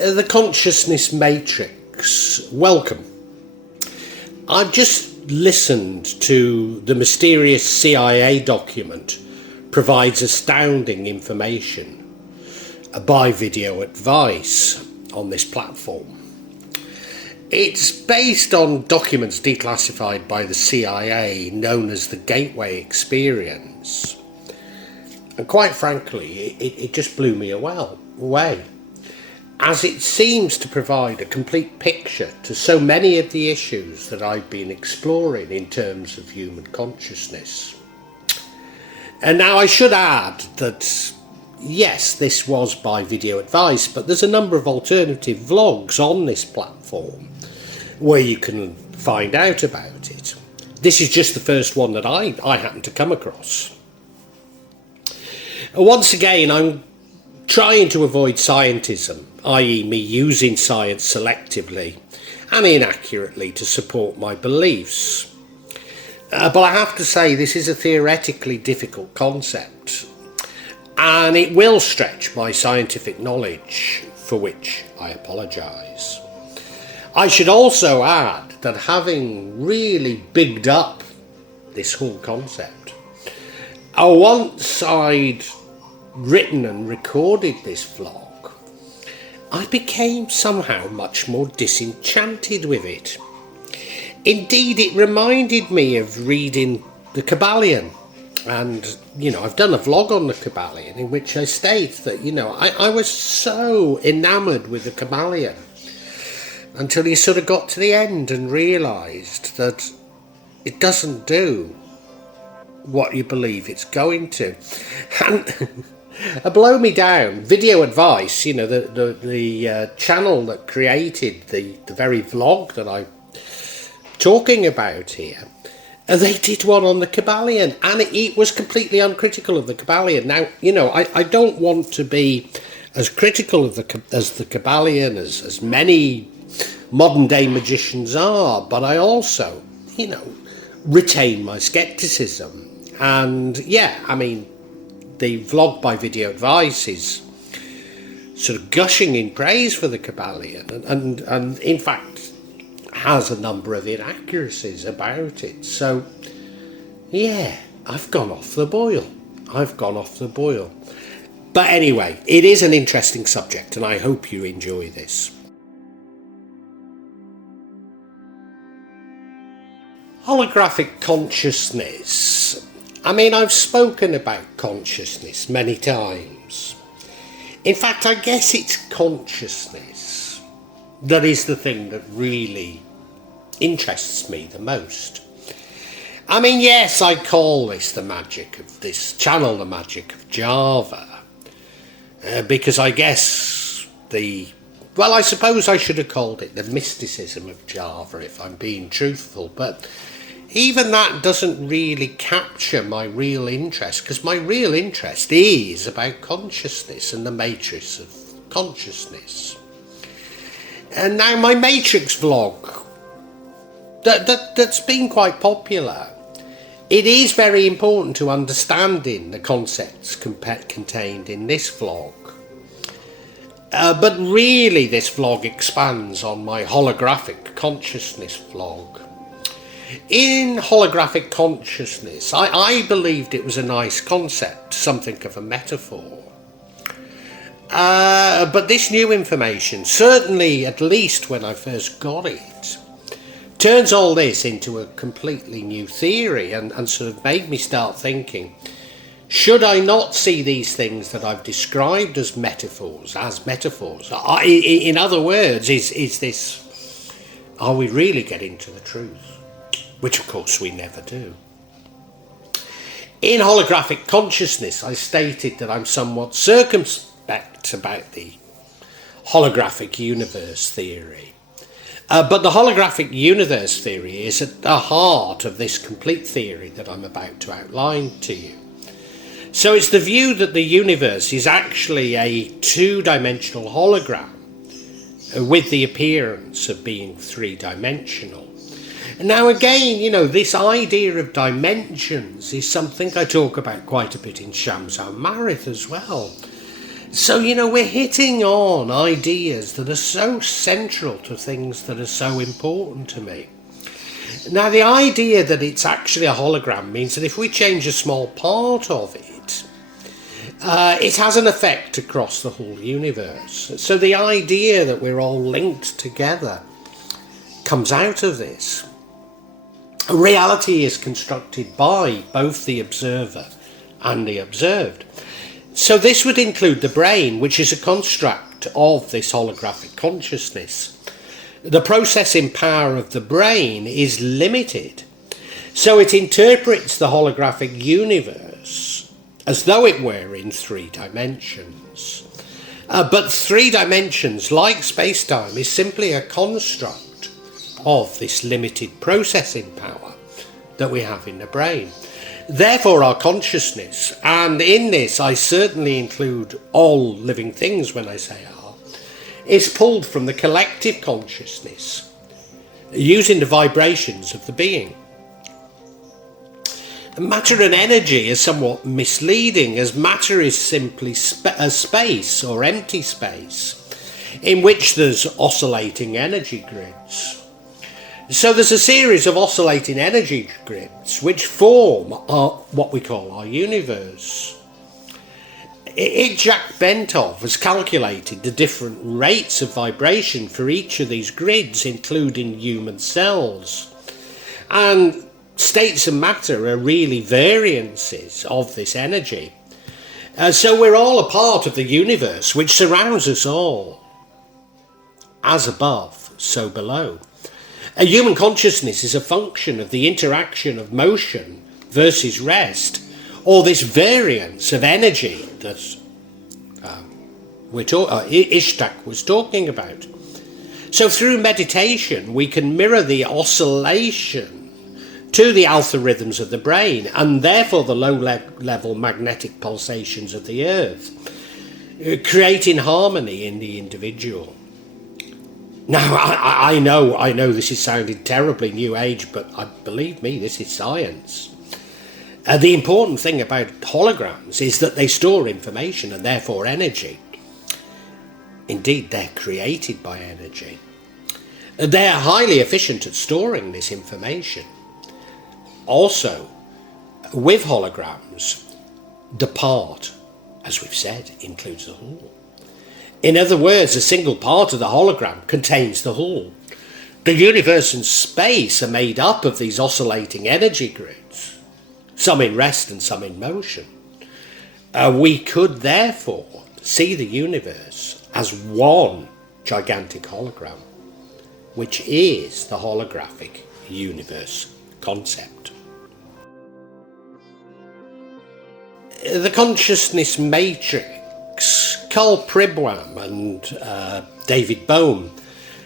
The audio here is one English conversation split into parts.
The consciousness matrix. Welcome. I've just listened to the mysterious CIA document provides astounding information by video advice on this platform. It's based on documents declassified by the CIA known as the Gateway Experience. And quite frankly, it just blew me away, as it seems to provide a complete picture to so many of the issues that I've been exploring in terms of human consciousness. And now I should add that, yes, this was by video advice, but there's a number of alternative vlogs on this platform where you can find out about it. This is just the first one that I happened to come across. Once again, I'm trying to avoid scientism, i.e. me using science selectively and inaccurately to support my beliefs. But I have to say this is a theoretically difficult concept, and it will stretch my scientific knowledge, for which I apologise. I should also add that having really bigged up this whole concept, once I'd written and recorded this vlog, I became somehow much more disenchanted with it. Indeed, it reminded me of reading the Kabbalion, and I've done a vlog on the Kabbalion in which I state that I was so enamoured with the Kabbalion until you sort of got to the end and realised that it doesn't do what you believe it's going to. And blow me down, video advice, the channel that created the very vlog that I'm talking about here, they did one on the Kabbalion, and it was completely uncritical of the Kabbalion. Now, I don't want to be as critical of as the Kabbalion as many modern day magicians are, but I also, retain my skepticism. And the vlog by video advice is sort of gushing in praise for the Kabbalion, and in fact has a number of inaccuracies about it. So yeah, I've gone off the boil. But anyway, it is an interesting subject, and I hope you enjoy this. Holographic consciousness. I've spoken about consciousness many times. In fact, I guess it's consciousness that is the thing that really interests me the most. Yes, I call this the magic of this channel, the magic of Java, because I guess I suppose I should have called it the mysticism of Java if I'm being truthful, but even that doesn't really capture my real interest, because my real interest is about consciousness and the matrix of consciousness. And now my matrix vlog, that's been quite popular. It is very important to understanding the concepts contained in this vlog. But really this vlog expands on my holographic consciousness vlog. In holographic consciousness, I believed it was a nice concept, something of a metaphor. But this new information, certainly at least when I first got it, turns all this into a completely new theory and sort of made me start thinking, should I not see these things that I've described as metaphors? In other words, are we really getting to the truth? Which of course we never do. In holographic consciousness, I stated that I'm somewhat circumspect about the holographic universe theory. But the holographic universe theory is at the heart of this complete theory that I'm about to outline to you. So it's the view that the universe is actually a two-dimensional hologram with the appearance of being three-dimensional. Now again, this idea of dimensions is something I talk about quite a bit in Shamsa Marith as well. So, we're hitting on ideas that are so central to things that are so important to me. Now, the idea that it's actually a hologram means that if we change a small part of it, it has an effect across the whole universe. So the idea that we're all linked together comes out of this. Reality is constructed by both the observer and the observed. So this would include the brain, which is a construct of this holographic consciousness. The processing power of the brain is limited, so it interprets the holographic universe as though it were in 3 dimensions. But 3 dimensions, like space-time, is simply a construct of this limited processing power that we have in the brain. Therefore, our consciousness, and in this I certainly include all living things when I say are, is pulled from the collective consciousness using the vibrations of the being. Matter and energy is somewhat misleading, as matter is simply a space or empty space in which there's oscillating energy grids. So there's a series of oscillating energy grids which form what we call our universe. Jack Bentov has calculated the different rates of vibration for each of these grids, including human cells. And states of matter are really variances of this energy. So we're all a part of the universe which surrounds us all. As above, so below. A human consciousness is a function of the interaction of motion versus rest, or this variance of energy that Ishtak was talking about. So through meditation we can mirror the oscillation to the alpha rhythms of the brain, and therefore the low-level magnetic pulsations of the earth, creating harmony in the individual. Now, I know this is sounding terribly new age, but believe me, this is science. The important thing about holograms is that they store information and therefore energy. Indeed, they're created by energy. They're highly efficient at storing this information. Also, with holograms, the part, as we've said, includes the whole. In other words, a single part of the hologram contains the whole. The universe and space are made up of these oscillating energy grids, some in rest and some in motion. We could therefore see the universe as one gigantic hologram, which is the holographic universe concept. The consciousness matrix, Karl Pribram and David Bohm,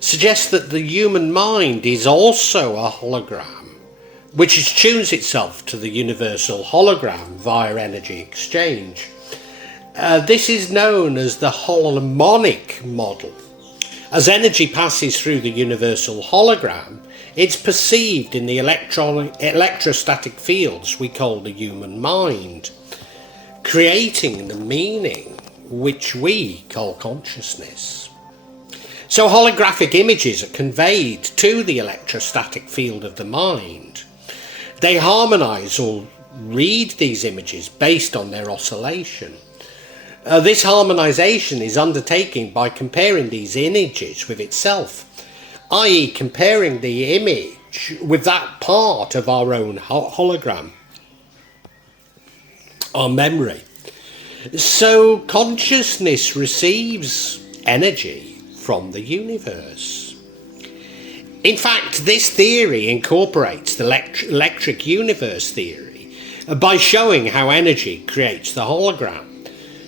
suggests that the human mind is also a hologram, which tunes itself to the universal hologram via energy exchange. This is known as the Holonomic model. As energy passes through the universal hologram, it's perceived in the electrostatic fields we call the human mind, creating the meaning which we call consciousness. So holographic images are conveyed to the electrostatic field of the mind. They harmonize or read these images based on their oscillation. This harmonization is undertaken by comparing these images with itself, i.e. comparing the image with that part of our own hologram, our memory. So consciousness receives energy from the universe. In fact, this theory incorporates the electric universe theory by showing how energy creates the hologram.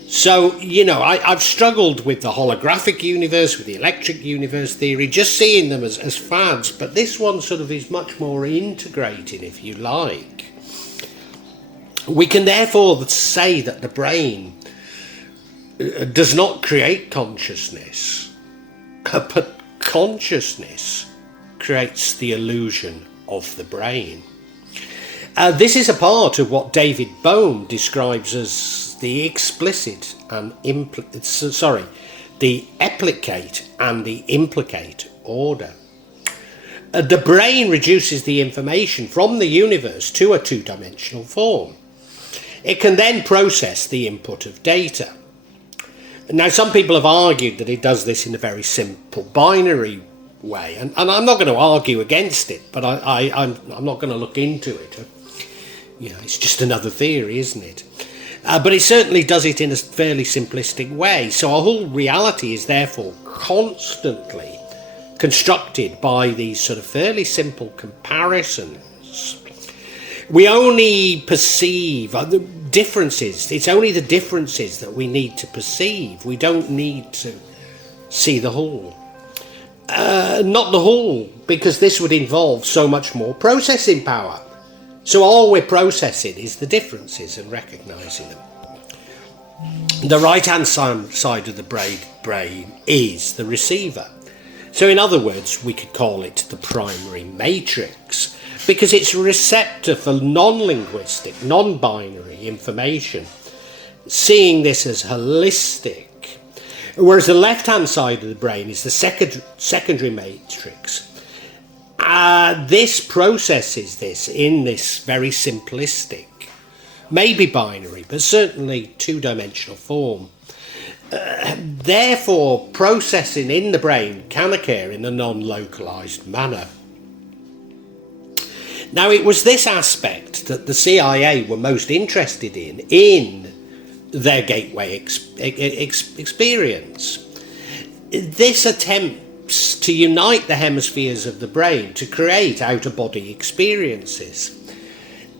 So, I've struggled with the holographic universe, with the electric universe theory, just seeing them as fads, but this one sort of is much more integrated, if you like. We can therefore say that the brain does not create consciousness, but consciousness creates the illusion of the brain. This is a part of what David Bohm describes as the explicit and the explicate and the implicate order. The brain reduces the information from the universe to a two-dimensional form. It can then process the input of data. Now, some people have argued that it does this in a very simple binary way, and I'm not going to argue against it, but I'm not going to look into it. It's just another theory, isn't it? But it certainly does it in a fairly simplistic way. So our whole reality is therefore constantly constructed by these sort of fairly simple comparisons. We only perceive the differences. It's only the differences that we need to perceive. We don't need to see the whole. Not the whole, because this would involve so much more processing power. So all we're processing is the differences and recognising them. The right-hand side of the brain is the receiver. So in other words, we could call it the primary matrix, because it's a receptor for non-linguistic, non-binary information, seeing this as holistic. Whereas the left-hand side of the brain is the secondary matrix. This processes this in this very simplistic, maybe binary, but certainly two-dimensional form. Therefore, processing in the brain can occur in a non-localized manner. Now, it was this aspect that the CIA were most interested in their gateway experience. This attempts to unite the hemispheres of the brain to create out-of-body experiences,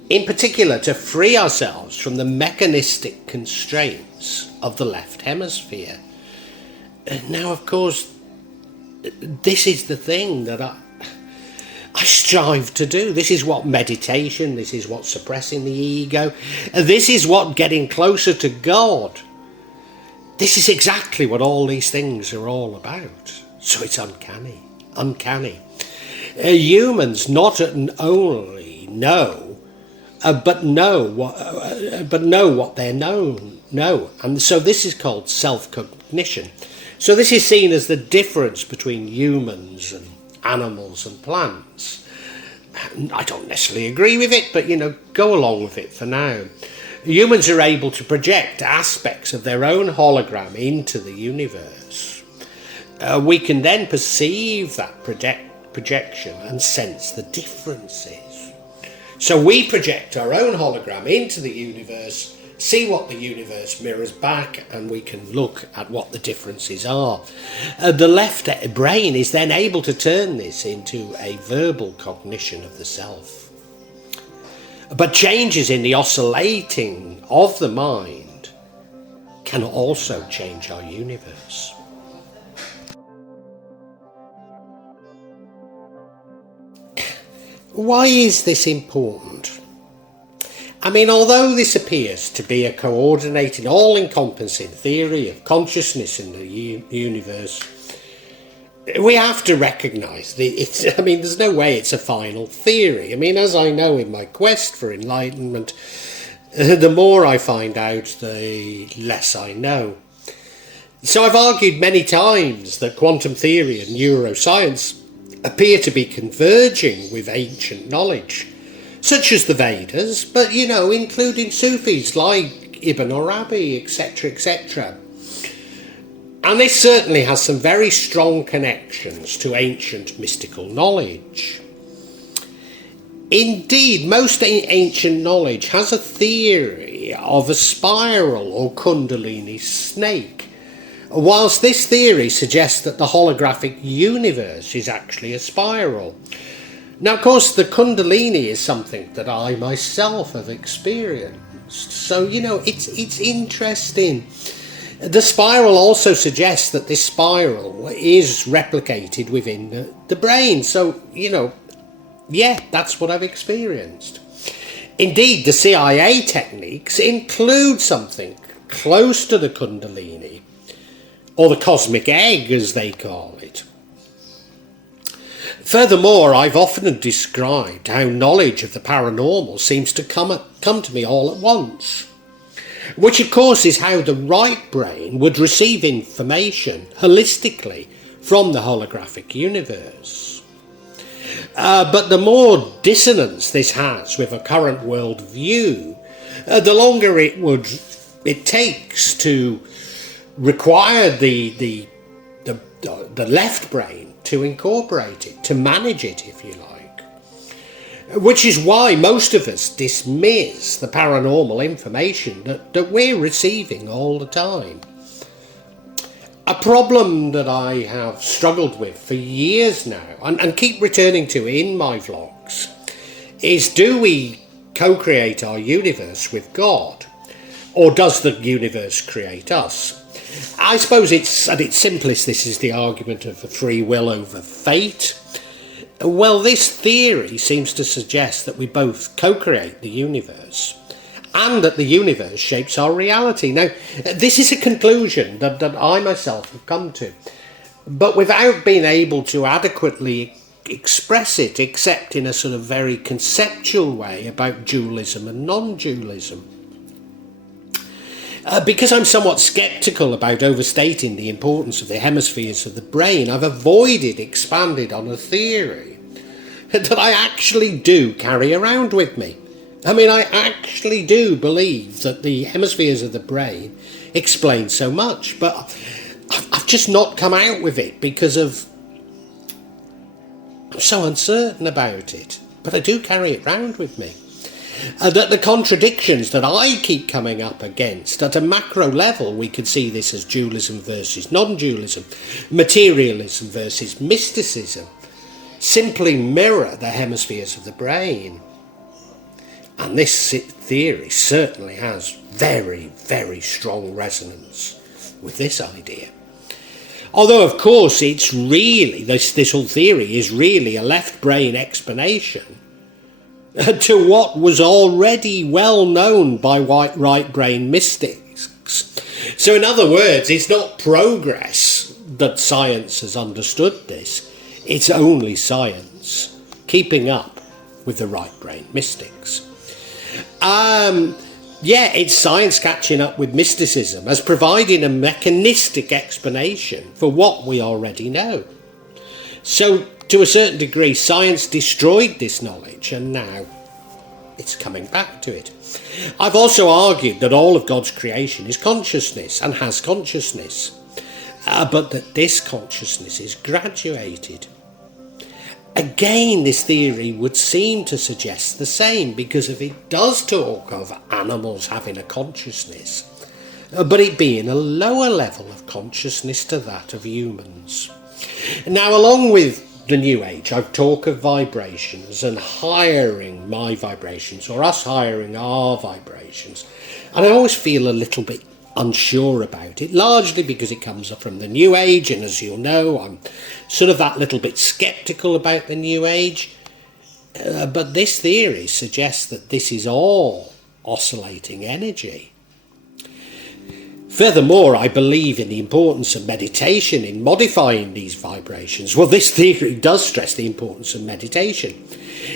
in particular to free ourselves from the mechanistic constraints of the left hemisphere. Now, of course, this is the thing that I strive to do. This is what meditation, this is what suppressing the ego, this is what getting closer to God. This is exactly what all these things are all about. So it's uncanny. Humans not only know, but know what they know. And so this is called self-cognition. So this is seen as the difference between humans and animals and plants. I don't necessarily agree with it, but go along with it for now. Humans are able to project aspects of their own hologram into the universe. We can then perceive that projection and sense the differences. So we project our own hologram into the universe, see what the universe mirrors back, and we can look at what the differences are. The left brain is then able to turn this into a verbal cognition of the self. But changes in the oscillating of the mind can also change our universe. Why is this important? I mean, although this appears to be a coordinated, all-encompassing theory of consciousness in the universe, we have to recognise that there's no way it's a final theory. I mean, as I know in my quest for enlightenment, the more I find out, the less I know. So I've argued many times that quantum theory and neuroscience appear to be converging with ancient knowledge, such as the Vedas, but, including Sufis like Ibn Arabi, etc., etc. And this certainly has some very strong connections to ancient mystical knowledge. Indeed, most ancient knowledge has a theory of a spiral or kundalini snake, whilst this theory suggests that the holographic universe is actually a spiral. Now, of course, the kundalini is something that I myself have experienced. So, it's interesting. The spiral also suggests that this spiral is replicated within the brain. So, that's what I've experienced. Indeed, the CIA techniques include something close to the kundalini, or the cosmic egg, as they call it. Furthermore, I've often described how knowledge of the paranormal seems to come to me all at once. which of course is how the right brain would receive information holistically from the holographic universe. But the more dissonance this has with a current world view, the longer it takes to require the left brain to incorporate it, to manage it, if you like. Which is why most of us dismiss the paranormal information that we're receiving all the time. A problem that I have struggled with for years now, and keep returning to in my vlogs, is do we co-create our universe with God, or does the universe create us? I suppose it's at its simplest, this is the argument of free will over fate. Well, this theory seems to suggest that we both co-create the universe and that the universe shapes our reality. Now, this is a conclusion that I myself have come to, but without being able to adequately express it except in a sort of very conceptual way about dualism and non-dualism. Because I'm somewhat sceptical about overstating the importance of the hemispheres of the brain, I've avoided expanding on a theory that I actually do carry around with me. I mean, I actually do believe that the hemispheres of the brain explain so much, but I've just not come out with it because I'm so uncertain about it. But I do carry it around with me. That the contradictions that I keep coming up against, at a macro level, we could see this as dualism versus non-dualism, materialism versus mysticism, simply mirror the hemispheres of the brain. And this theory certainly has very, very strong resonance with this idea. Although, of course, it's really, this whole theory is really a left brain explanation to what was already well known by right brain mystics. So in other words, it's not progress that science has understood this, it's only science keeping up with the right brain mystics. It's science catching up with mysticism as providing a mechanistic explanation for what we already know. So to a certain degree, science destroyed this knowledge, and now it's coming back to it. I've also argued that all of God's creation is consciousness and has consciousness, but that this consciousness is graduated. Again, this theory would seem to suggest the same, because if it does talk of animals having a consciousness, but it being a lower level of consciousness to that of humans. Now, along with the New Age, I've talked of vibrations and hiring my vibrations, or us hiring our vibrations, and I always feel a little bit unsure about it, largely because it comes from the New Age, and as you'll know, I'm sort of that little bit sceptical about the New Age, but this theory suggests that this is all oscillating energy. Furthermore, I believe in the importance of meditation in modifying these vibrations. Well, this theory does stress the importance of meditation.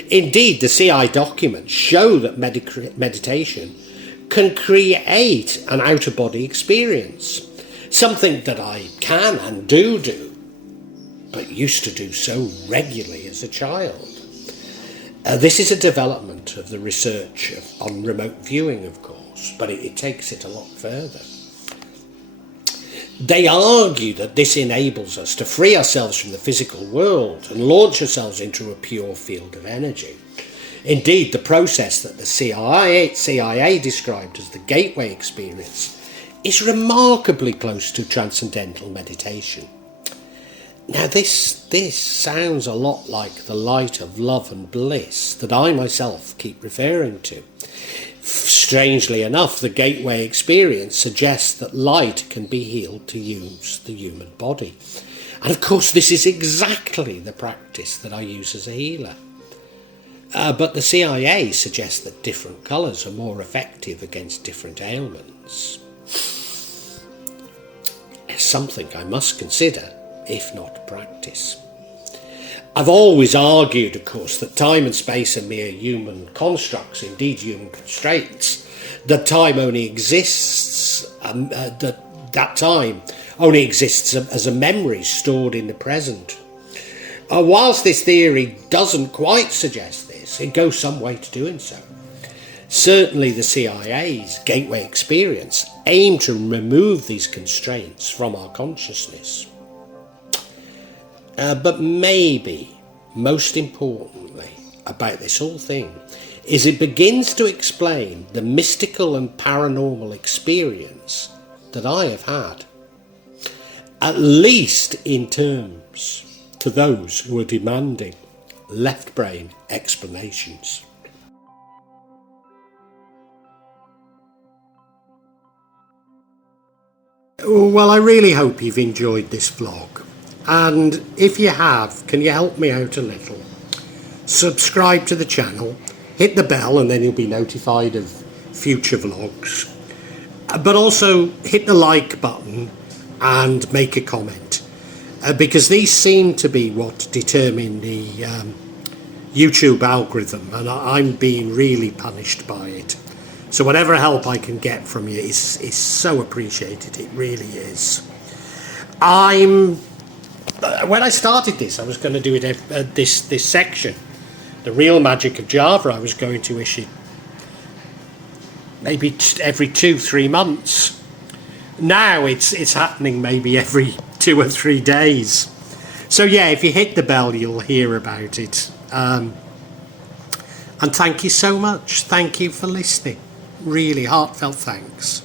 Indeed, the CI documents show that meditation can create an out-of-body experience, something that I can and do, but used to do so regularly as a child. This is a development of the research on remote viewing, of course, but it takes it a lot further. They argue that this enables us to free ourselves from the physical world and launch ourselves into a pure field of energy. Indeed, the process that the CIA described as the gateway experience is remarkably close to transcendental meditation. Now, this sounds a lot like the light of love and bliss that I myself keep referring to. Strangely enough, the gateway experience suggests that light can be healed to use the human body. And of course, this is exactly the practice that I use as a healer. But the CIA suggests that different colours are more effective against different ailments. Something I must consider, if not practice. I've always argued, of course, that time and space are mere human constructs, indeed human constraints, that time only exists, that time only exists as a memory stored in the present. Whilst this theory doesn't quite suggest this, it goes some way to doing so. Certainly the CIA's gateway experience aimed to remove these constraints from our consciousness. But maybe, most importantly about this whole thing, is it begins to explain the mystical and paranormal experience that I have had, at least in terms to those who are demanding left brain explanations. Well, I really hope you've enjoyed this vlog, and if you have, can you help me out a little? Subscribe to the channel, hit the bell, and then you'll be notified of future vlogs. But also hit the like button and make a comment, because these seem to be what determine the YouTube algorithm, and I'm being really punished by it. So whatever help I can get from you is so appreciated. It really is. When I started this, I was going to do it this section, the real magic of Java. I was going to issue maybe every 2-3 months. Now it's happening maybe every 2 or 3 days. So yeah, if you hit the bell, you'll hear about it. And thank you so much. Thank you for listening. Really heartfelt thanks.